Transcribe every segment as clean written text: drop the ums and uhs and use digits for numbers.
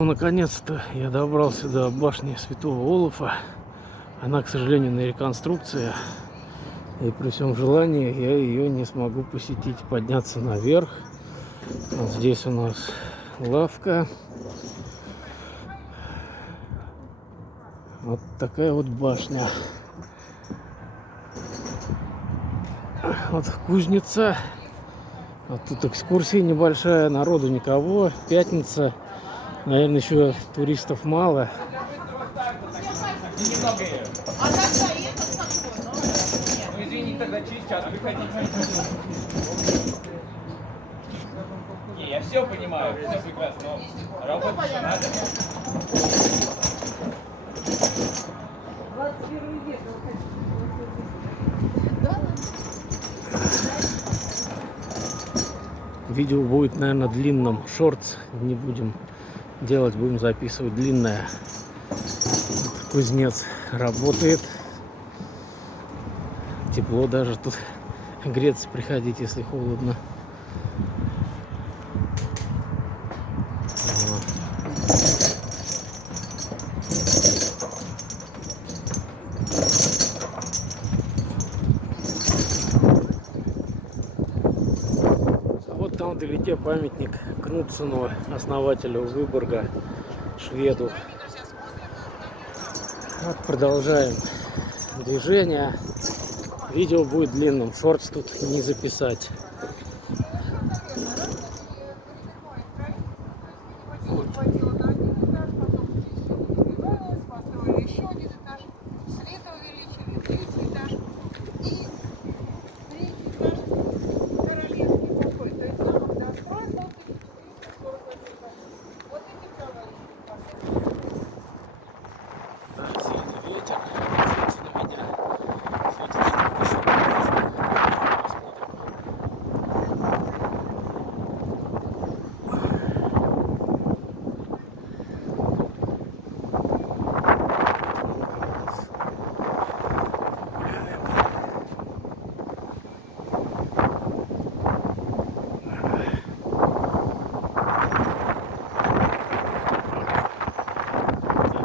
Наконец-то я добрался до башни Святого Олафа. Она, к сожалению, на реконструкции. И при всем желании я ее не смогу посетить. Подняться наверх. Вот здесь у нас лавка. Вот такая вот башня. Вот кузница. Вот тут экскурсия небольшая. Народу никого. Пятница. Наверное, еще туристов мало. Ну извини, тогда через час приходите. Не, я все понимаю, все прекрасно, но работать же надо. 21 век. Видео будет, наверное, длинным. Шортс не будем делать, будем записывать длинное. Кузнец работает. Тепло даже тут. Греться приходить, если холодно. Вот там вдалеке памятник Кнутсену, основателю Выборга, шведу. Вот продолжаем движение. Видео будет длинным, шортс тут не записать. Вот. Да, сильный ветер, светит на меня.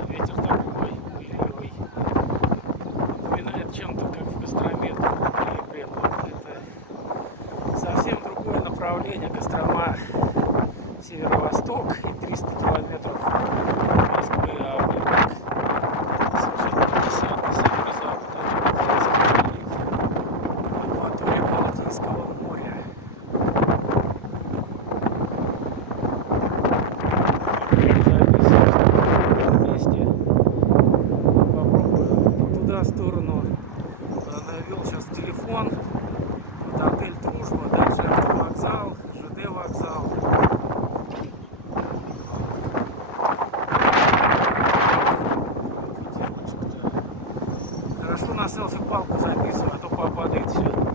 Ветер такой, ой-ой-ой. Напоминает чем-то, как в Костроме. И, блин, это совсем другое направление. Кострома северо-восток и 300 километров от Москвы, а Выборг 750 на северо-запад. Акватория Балтийского моря. В сторону навел сейчас телефон. Вот отель Дружба, дальше автовокзал, ЖД вокзал. Хорошо на селфи-палку записываю, а то попадает все.